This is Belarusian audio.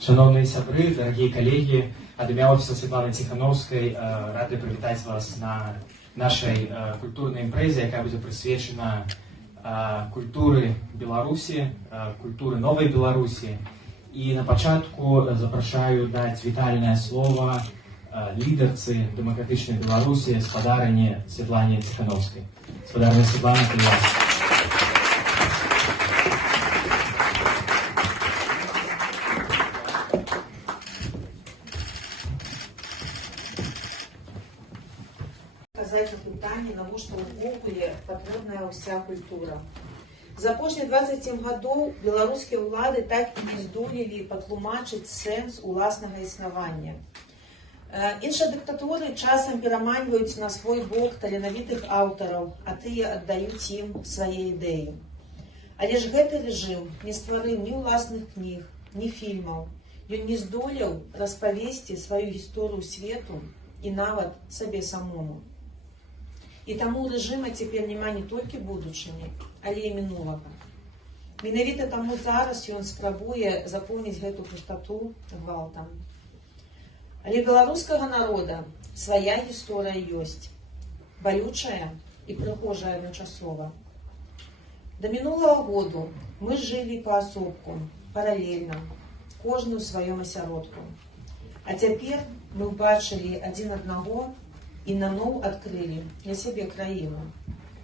Шановные сябры, дорогие коллеги, от имя офиса Светланы Тихановской рады привітаць вас на нашей культурной импрезе, яка будет присвячена культуры Беларуси, культуры новой Беларуси. И на початку запрашаю дать вітальное слово лидерцы демократичной Беларуси, спадарыне Светлане Тихановской. Спадарыня Светлана, привет. Казаць пытанне, навошта ўвогуле патрэбная ўся культура. За апошнія 27 гадоў беларускія ўлады так і не здолелі патлумачыць сэнс уласнага існавання. Іншыя дыктатуры часам пераманьваюць на свой бок таленавітых аўтараў, а тыя аддаюць ім свае ідэі. Але ж гэты рэжым не стварыў ні ўласных кніг, ні фільмаў. Ён не здолеў распавесці сваю гісторыю свету і нават сабе самому. І таму у рэжыма цяпер няма не толькі будучыні, але і мінулага. Менавіта таму зараз ён спрабуе запоўніць гэту пустату гвалтам. Але беларускага народа свая гісторыя ёсць, балючая і прыгожая адначасова. Да мінулага году мы жылі паасобку, паралельна, кожны ў сваём асяродку. А цяпер мы ўбачылі адзін аднаго і наноў адкрылі для сябе краіну.